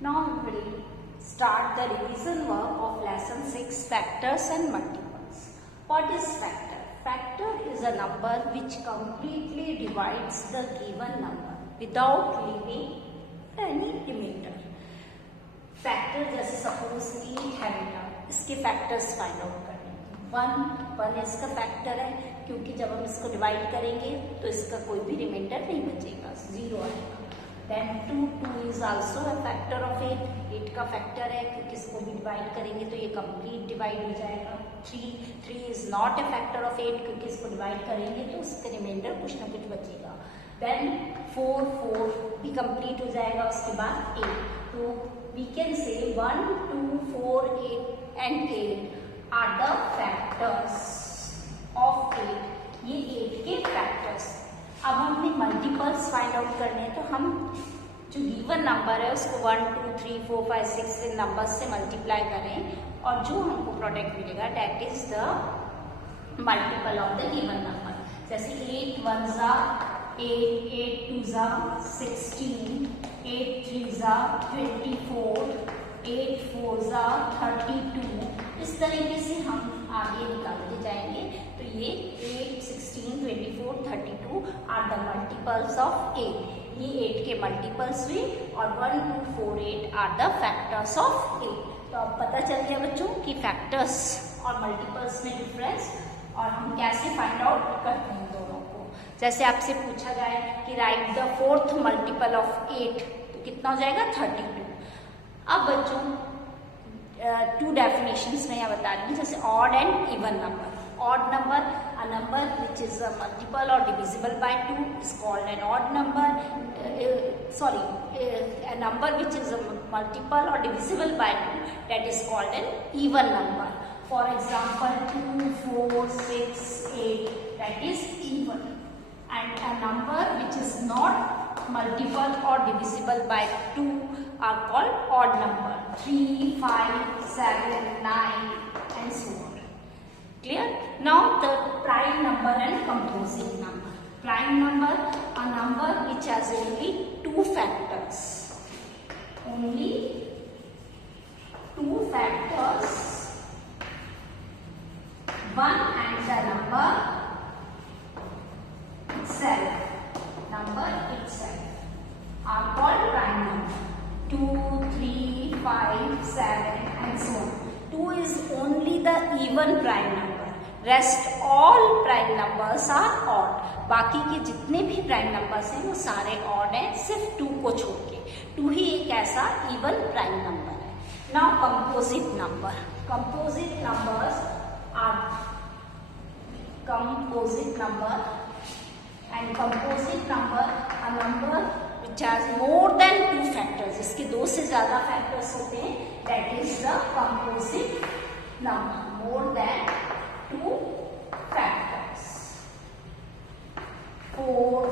Now we will start the revision work of lesson 6, factors and multiples. What is factor? Factor is a number which completely divides the given number without leaving any remainder. Factor जैसे suppose 8 है बेटा, इसके factors find out करने। One इसका factor है क्योंकि जब हम इसको डिवाइड करेंगे तो इसका कोई भी रिमाइंडर नहीं बचेगा, 0 आएगा। Then 2 is also a factor of 8 का फैक्टर है क्योंकि इसको भी डिवाइड करेंगे तो ये कंप्लीट डिवाइड हो जाएगा। 3 is not a factor of 8 क्योंकि इसको डिवाइड करेंगे तो उसका रिमाइंडर कुछ ना कुछ बचेगा। देन 4 भी कंप्लीट हो जाएगा, उसके बाद 8। तो we can say 1, 2, 4, 8 and 8 are the factors of 8। ये 8 के फैक्टर्स। अब हमने मल्टीपल्स फाइंड आउट करने हैं तो हम जो गिवन नंबर है उसको 1, 2, 3, 4, 5, 6 इन नंबर्स से मल्टीप्लाई करें और जो हमको प्रोडक्ट मिलेगा that is the multiple of the given number. जैसे 8 1 जा 8, 8 2 जा 16, 8 3 जा 24, 8 4 जा 32। इस तरीके से हम आगे निकालते जाएंगे। तो ये 8, 16, 24, 32 आर द मल्टीपल्स ऑफ 8। ये 8 के मल्टीपल्स हुए और 1, 2, 4, 8 आर द फैक्टर्स ऑफ 8। तो अब पता चल गया बच्चों कि फैक्टर्स और मल्टीपल्स में डिफरेंस और हम कैसे फाइंड आउट करते हैं दोनों को। जैसे आपसे पूछा जाए कि right the fourth multiple of 8 तो कितना हो जाएगा 32। अब बच्चों 2 डेफिनेशंस में यहाँ बता रही हूँ, जैसे odd and even number. Odd number, a number which is a multiple और divisible by 2 is called an odd number. a number which is a multiple or divisible by 2 that is called an even number. For example 2, 4, 6, 8 that is even. And a number which is not multiple or divisible by 2 are called odd number, 3, 5, 7, 9 and so on. Clear? Now the prime number and composite number. Prime number, a number which has only 2 factors. Only 2 factors. One and the number itself are called prime number. 2, 3, 5, 7 and so on. 2 is only the even prime number. Rest all prime numbers are odd. बाकी के जितने भी prime numbers हैं वो सारे odd हैं, सिर्फ 2 को छोड़ के। 2 ही एक ऐसा इवन प्राइम नंबर है। Now composite number. Composite numbers are composite number, and composite number a number which has more than 2 factors। इसके 2 से ज्यादा फैक्टर्स होते हैं, that is the composite number, more than 2 factors। 4,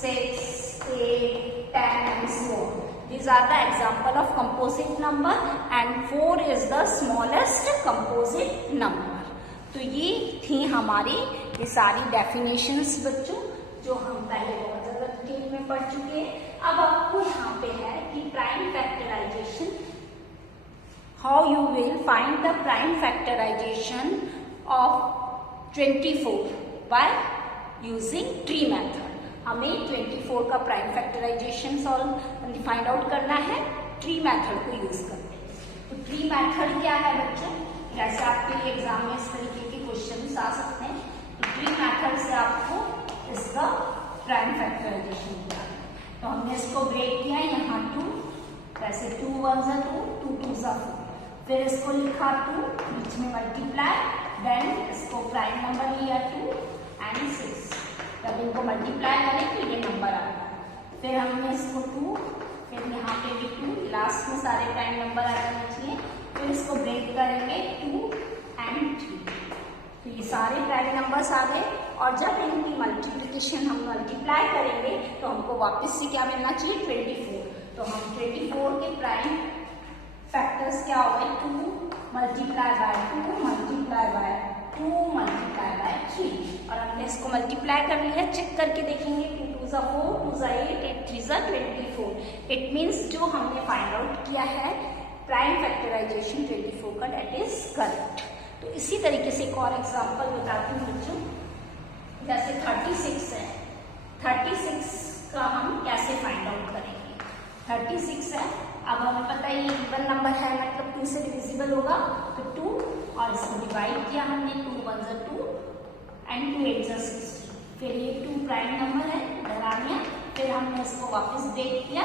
6, 8, 10 and so on. These are the example of composite number and 4 is the smallest composite number। तो ये थी हमारी ये सारी डेफिनेशंस बच्चों जो हम पहले बहुत ज्यादा डिटेल में पढ़ चुके हैं। अब आपको यहाँ पे है कि prime factorization, how you will find the prime factorization of 24 by using tree method. हमें 24 का prime factorization solve find out करना है ट्री मेथड को यूज करके। तो ट्री मेथड क्या है बच्चों, जैसे आपके एग्जाम में इस तरीके के क्वेश्चन आ सकते हैं। तो ट्री मेथड से आपको इसका प्राइम फैक्टराइजेशन किया। तो हमने इसको ब्रेक किया यहाँ 2, वैसे 2 1 जा 2, 2 2 जा 4, फिर इसको लिखा 2, बीच में मल्टीप्लाई, देन इसको प्राइम नंबर लिया 2 एंड 6। जब इनको मल्टीप्लाई करें तो ये नंबर आता है। फिर हमने इसको 2, फिर यहाँ पे भी 2, लास्ट में सारे प्राइम नंबर आ जाने चाहिए। फिर इसको ब्रेक करेंगे 2 एंड 3, तो ये सारे प्राइम नंबर्स आ गए। और जब इनकी मल्टीप्लिकेशन हम मल्टीप्लाई करेंगे तो हमको वापस से क्या मिलना चाहिए 24। तो हम 24 के प्राइम फैक्टर्स क्या हो गए 2 multiply by 2 multiply by 2 multiply by 3। और हमने इसको मल्टीप्लाई कर लिया, चेक करके देखेंगे कि 2 ज़ा 4, 2 ज़ा 8, 8 3 ज़ा 24। इट मीन्स जो हमने फाइंड आउट किया है प्राइम फैक्टराइजेशन 24 का, डेट इज करेक्ट। तो इसी तरीके से एक और एग्जांपल बताती हूँ बच्चों, जैसे 36 है, 36 का हम कैसे फाइंड आउट करेंगे। 36 है, अब हमें पता है ये इवन नंबर है, मतलब 2 से डिविजिबल होगा, तो 2 और इसको डिवाइड किया हमने, 2 1 ज़ा 2 एंड 2 8 ज़ा 16। फिर ये 2 प्राइम नंबर है, इधर आ गया, फिर हमने इसको वापस ब्रेक किया,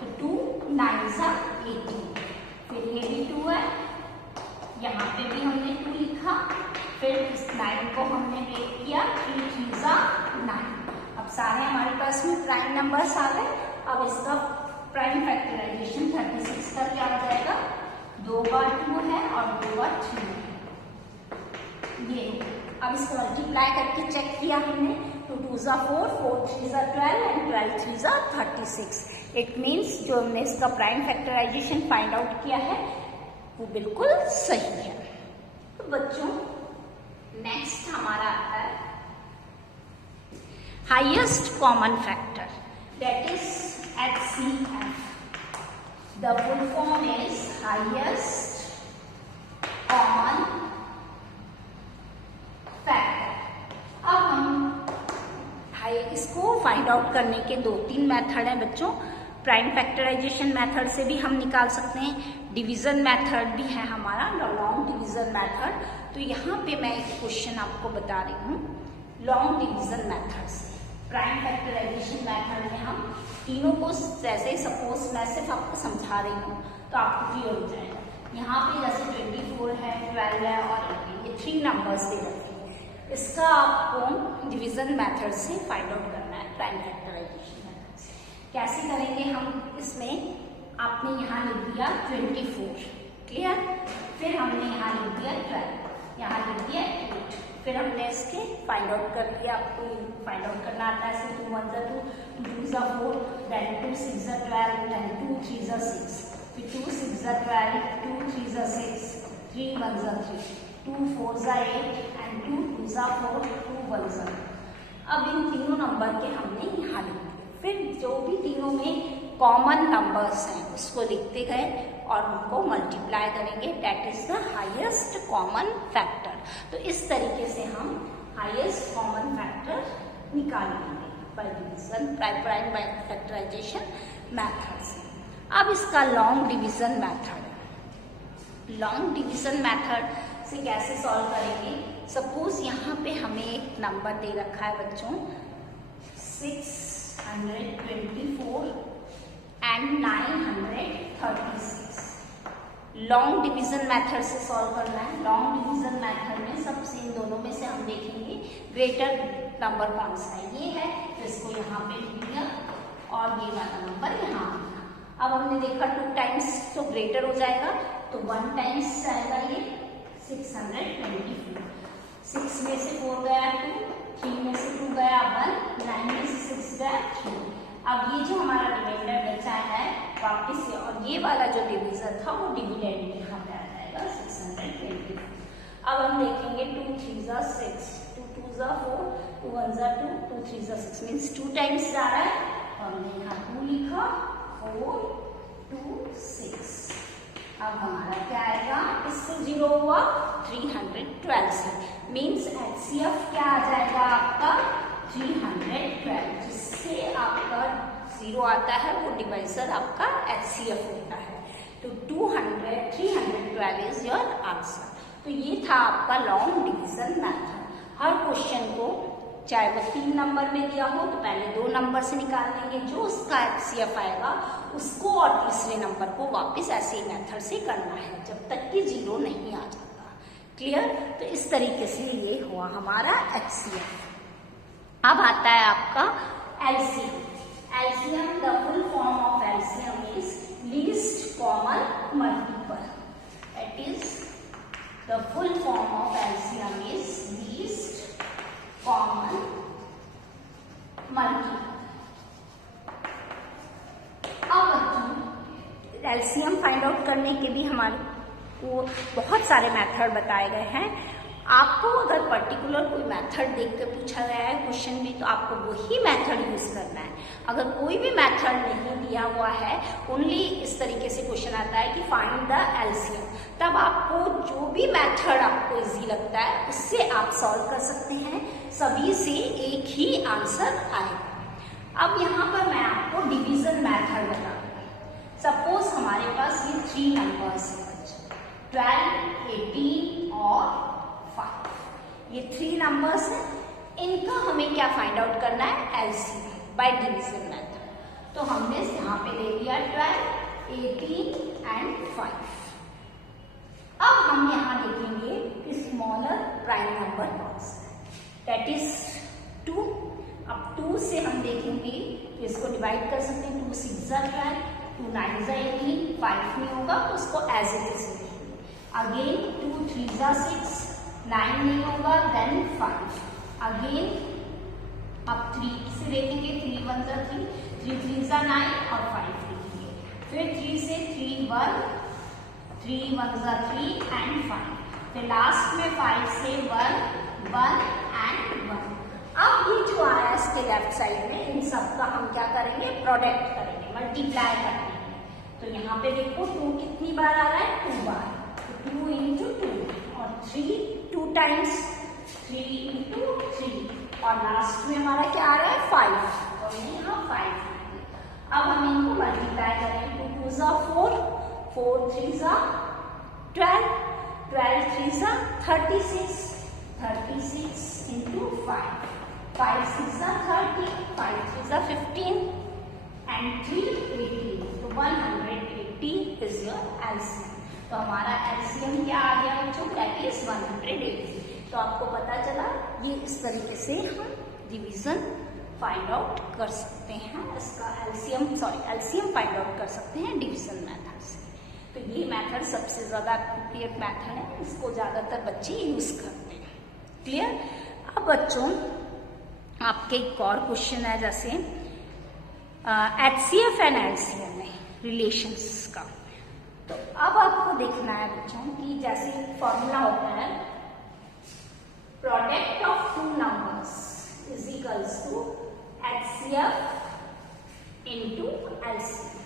तो 2 9 ज़ा 18, फिर ये भी 2 है, यहाँ पे भी हमने 2 लिखा, फिर इस 9 को हमने ब्रेक किया, 3 3 ज़ा 9। अब सारे हमारे पास में प्राइम नंबर्स आ गए। अब इसका प्राइम फैक्टराइजेशन 36 का क्या हो जाएगा, 2 बार 2 है और 2 बार 3 है, ये। अब इसको मल्टीप्लाई करके चेक किया हमने, तो 2 ज़ा 4, 4 3 ज़ा 12 एंड 12 3 ज़ा 36। इट मीन्स जो हमने इसका प्राइम फैक्टराइजेशन फाइंड आउट किया है वो बिल्कुल सही है। तो बच्चों नेक्स्ट हमारा आता है highest common factor, that is HCF. The full form is highest common factor. अब हम इसको फाइंड आउट करने के 2-3 मेथड हैं बच्चों। प्राइम फैक्टराइजेशन मेथड से भी हम निकाल सकते हैं, डिवीजन मेथड भी है हमारा, लॉन्ग डिवीजन मेथड। तो यहाँ पे मैं एक क्वेश्चन आपको बता रही हूँ, लॉन्ग डिवीजन मेथड से प्राइम फैक्टराइजेशन मेथड में हम तीनों को, जैसे सपोज मैं सिर्फ आपको समझा रही हूँ तो आपको क्लियर हो जाएगा। यहाँ पे जैसे 24 है, 12 है और 18, ये 3 नंबर्स दे रखे हैं। इसका आपको डिवीजन मेथड से फाइंड आउट करना है, प्राइम फैक्टराइजेशन मेथड से। कैसे करेंगे हम, इसमें आपने यहाँ लिख दिया 24, क्लियर, फिर हमने यहाँ लिख दिया 12, यहाँ लिख दिया 8, फिर हमने इसके फाइंड आउट कर लिया। आपको फाइंड आउट करना आता है, 2 1 ज़ा 2, 2 2 ज़ा 4, then 2 6 ज़ा 12, then 2 3 ज़ा 6, फिर 2 6 ज़ा 12, 2 3 ज़ा 6, 3 1 ज़ा 3, 2 4 ज़ा 8 एंड 2 2 ज़ा 4, 2 1 ज़ा 2। अब इन तीनों नंबर के हमने यहाँ लिख दिए, फिर जो भी तीनों में कॉमन नंबर्स हैं उसको लिखते गए और उनको मल्टीप्लाई करेंगे, that is the highest common factor. तो इस तरीके से हम हाईएस्ट कॉमन फैक्टर निकाल लेंगे प्राइम फैक्टराइजेशन मेथड से। अब इसका long division method, long division method से कैसे सॉल्व करेंगे। सपोज यहाँ पे हमें एक नंबर दे रखा है बच्चों 624 एंड 936। लॉन्ग डिवीजन मेथड से सॉल्व करना है। लॉन्ग डिवीजन मेथड में सबसे इन दोनों में से हम देखेंगे ग्रेटर नंबर कौन सा है, ये है, तो इसको यहाँ पे लिख दिया और ये वाला नंबर यहाँ आ गया। अब हमने देखा 2 टाइम्स तो ग्रेटर हो जाएगा, तो 1 टाइम्स आएगा ये 624। 6 में से 4 गया 2, 3 में से 2 गया 1, 9 में से 6 गया 3। अब ये जो हमारा डिविडेंड बचा है वापस से, और ये वाला जो डिवीजन था वो डिविडेंड यहाँ पे आ जाएगा 624। अब हम देखेंगे 2 3 ज़ा 6, 2 2 ज़ा 4, 2 1 ज़ा 2, 2 3 ज़ा 6, मीन्स 2 टाइम्स जा रहा है, तो हमने यहाँ 2 लिखा, 4 2 6। अब हमारा क्या आएगा, इससे 0 हुआ 312 से, मीन्स HCF क्या आ जाएगा आपका 312, जिससे आपका 0 आता है वो डिवाइजर आपका HCF होता है। तो 312 इज योर आंसर। तो ये था आपका लॉन्ग डिवीजन मेथड। हर क्वेश्चन को चाहे वो 3 नंबर में दिया हो तो पहले 2 नंबर से निकाल लेंगे, जो उसका HCF आएगा उसको और तीसरे नंबर को वापस ऐसे ही मेथड से करना है जब तक कि 0 नहीं आ जाता। क्लियर। तो इस तरीके से ये हुआ हमारा HCF। अब आता है आपका LCM। LCM, the full form of LCM is least common multiple. That is, the full form of LCM is least common multiple. अब बच्चों LCM फाइंड आउट करने के भी हमारे को बहुत सारे मेथड बताए गए हैं, आपको अगर पर्टिकुलर कोई मेथड देख कर पूछा गया है क्वेश्चन में, तो आपको वही मेथड यूज करना है। अगर कोई भी मेथड नहीं दिया हुआ है, ओनली इस तरीके से क्वेश्चन आता है कि फाइंड द एलसीएम, तब आपको जो भी मेथड आपको इजी लगता है उससे आप सॉल्व कर सकते हैं, सभी से एक ही आंसर आएगा। अब यहाँ पर मैं आपको डिवीजन मेथड बता दूँ। सपोज हमारे पास ये 3 नंबर्स हैं, 12, 18 और 5, ये 3 नंबर्स हैं। इनका हमें क्या फाइंड आउट करना है? LCM by division method. तो हमने यहाँ पे ले लिया 12, 18 एंड 5। अब हम यहाँ देखेंगे कि स्मॉलर प्राइम नंबर कौन सा है, दैट इज 2। अब 2 से हम देखेंगे कि इसको डिवाइड कर सकते हैं। 2 6 12, 2 9 18, 5 नहीं होगा तो उसको एज इट इज लिखेंगे। अगेन 2 3 6, 9 नहीं होगा, देन 5। अगेन अब 3 से देखेंगे, 3 1 3, 3 3 9 और 5 लिखेंगे। फिर 3 से 3 1, 3 1 3 एंड 5। फिर लास्ट में 5 से 1 1 एंड 1। अब ये जो आया इसके लेफ्ट साइड में, इन सब का हम क्या करेंगे? प्रोडक्ट करेंगे, मल्टीप्लाई करेंगे। तो यहाँ पे देखो 2 कितनी बार आ रहा है? 2 बार। तो 2 into 2 और 3 2 times, 3 into 3 और लास्ट में हमारा क्या आ रहा है? 5। तो यहाँ 5। अब हम इनको मल्टीप्लाई करें। 2 2 4, 4 3 12, 12 3 36, 36 into 5, 5 6 30, 5 3 15 and 3 18। तो 180 is your LCM। तो हमारा एलसीएम क्या आ गया बच्चों? That is 180। तो आपको पता चला ये इस तरीके से हम डिवीजन फाइंड आउट कर सकते हैं, इसका एलसीएम फाइंड आउट कर सकते हैं डिवीजन मेथड से। तो ये मेथड सबसे ज्यादा एप्रोप्रिएट मेथड है, इसको ज्यादातर बच्चे यूज करते हैं। क्लियर? अब बच्चों आपके एक और क्वेश्चन है, जैसे एचसीएफ एंड एलसीएम में रिलेशंस का। तो अब आपको देखना है बच्चों कि जैसे फॉर्मूला होता है, product of 2 numbers is equals to HCF into LCM.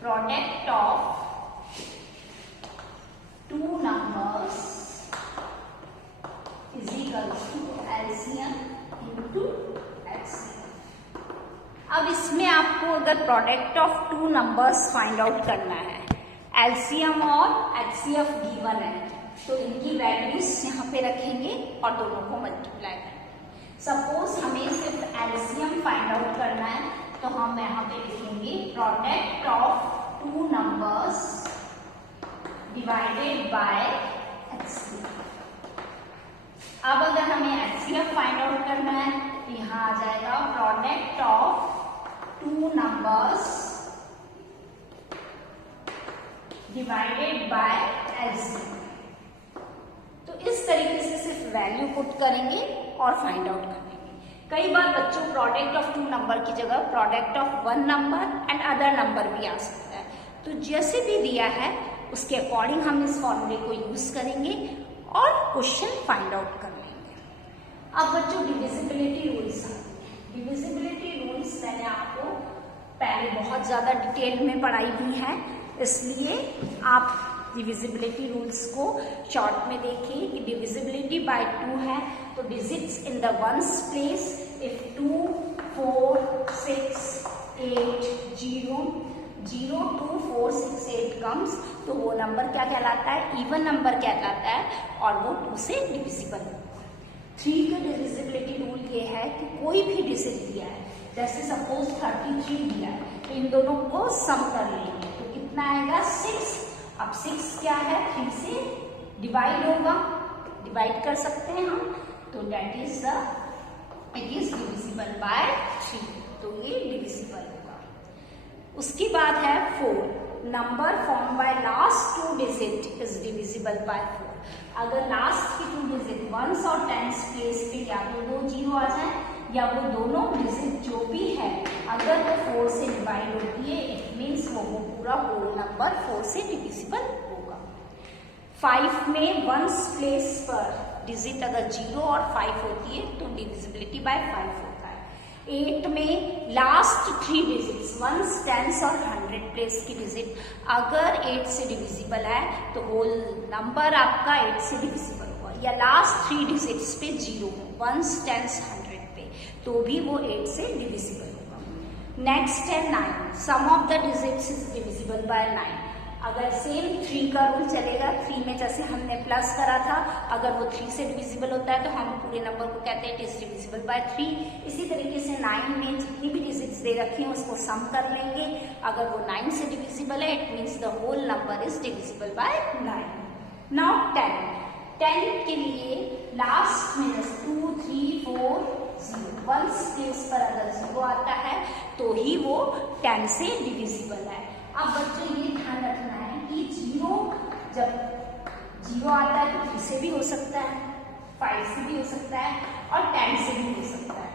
Product of 2 numbers is equals to LCM into HCF. अब इसमें आपको अगर product of 2 numbers find out करना है, एलसीएम और एचसीएफ गिवन है, तो इनकी वैल्यूज यहाँ पे रखेंगे और दोनों को मल्टीप्लाई करेंगे। सपोज हमें सिर्फ एलसीएम फाइंड आउट करना है, तो हम यहाँ पे लिखेंगे product of 2 numbers divided by HCF. अब अगर हमें एचसीएफ फाइंड आउट करना है, तो यहाँ आ जाएगा product of 2 numbers divided by LCM. तो इस तरीके से सिर्फ वैल्यू पुट करेंगे और फाइंड आउट करेंगे। कई बार बच्चों प्रोडक्ट ऑफ 2 नंबर की जगह product of 1 number and other number भी आ सकता है। तो जैसे भी दिया है उसके अकॉर्डिंग हम इस फॉर्मूले को यूज करेंगे और क्वेश्चन फाइंड आउट कर लेंगे। अब बच्चों डिविजिबिलिटी रूल्स। डिविजिबिलिटी रूल्स मैंने आपको पहले बहुत ज्यादा डिटेल में पढ़ाई हुई है, इसलिए आप डिविजिबिलिटी रूल्स को शॉर्ट में देखिए कि डिविजिबिलिटी बाय 2 है तो digits in the ones place. If 2 4 6 8 0 0 2 4 6 8 comes, तो वो नंबर क्या कहलाता है? इवन नंबर कहलाता है और वो 2 से डिविजिबल होगा। 3 का डिविजिबिलिटी रूल ये है कि कोई भी डिजिट दिया है, जैसे सपोज 33 दिया है, तो इन दोनों को सम कर लेंगे तो कितना आएगा? 6। अब 6 क्या है? 3 से डिवाइड होगा, डिवाइड कर सकते हैं हम, तो that is it is divisible bye 3, तो ये डिविजिबल होगा। उसके बाद है 4, number form by last 2 digit is divisible bye 4। अगर लास्ट की 2 डिजिट 1s और 10s प्लेस पे या तो 2 0 आ जाए या वो दोनों डिजिट जो भी है अगर वो 4 से डिवाइड होती है, इट मीन्स वो पूरा होल नंबर 4 से डिविजिबल होगा। 5 में वंस प्लेस पर डिजिट अगर 0 और 5 होती है तो डिविजिबिलिटी बाय 5 होता है। 8 में लास्ट 3 डिजिट्स वंस, टेंस और 100 प्लेस की डिजिट अगर 8 से डिविजिबल है तो होल नंबर आपका 8 से डिविजिबल होगा, या लास्ट 3 डिजिट्स पे 0 हो वंस, टेंस, 100 पे, तो भी वो 8 से डिविजिबल होगा। नेक्स्ट है 9, sum of the digits is divisible by 9। अगर सेम 3 का रूल चलेगा, 3 में जैसे हमने प्लस करा था, अगर वो 3 से डिविजिबल होता है तो हम पूरे नंबर को कहते हैं इट इज डिविजिबल बाय 3। इसी तरीके से 9 में जितनी भी डिजिट्स दे रखी हैं उसको सम कर लेंगे, अगर वो 9 से डिविजिबल है it means the whole number is divisible by 9। Now 10 के लिए लास्ट में 2, 3, 4, 0 वंस प्लेस पर अगर 0 आता है तो ही वो 10 से डिविजिबल है। अब बच्चों ये ध्यान रखना है कि 0 जब 0 आता है तो 3 से भी हो सकता है, 5 से भी हो सकता है और 10 से भी हो सकता है,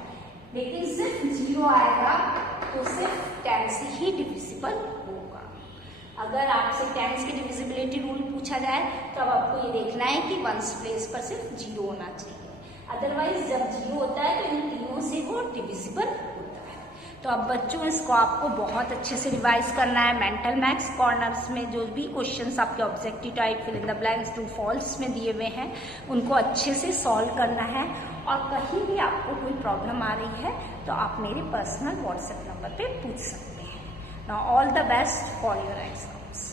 लेकिन सिर्फ 0 आएगा तो सिर्फ 10 से ही डिविजिबल होगा। अगर आपसे 10 की डिविजिबिलिटी रूल पूछा जाए तो अब आपको ये देखना है कि वंस प्लेस पर सिर्फ 0 होना चाहिए, अदरवाइज जब 0 होता है तो इन तीनों से वो डिविजिबल होता है। तो अब बच्चों इसको आपको बहुत अच्छे से रिवाइज करना है। मेंटल मैथ्स कॉर्नर्स में जो भी क्वेश्चंस आपके objective type, fill in the blanks, true false में दिए हुए हैं उनको अच्छे से सॉल्व करना है, और कहीं भी आपको कोई प्रॉब्लम आ रही है तो आप मेरे पर्सनल व्हाट्सएप नंबर पे पूछ सकते हैं। Now all the best for your exams.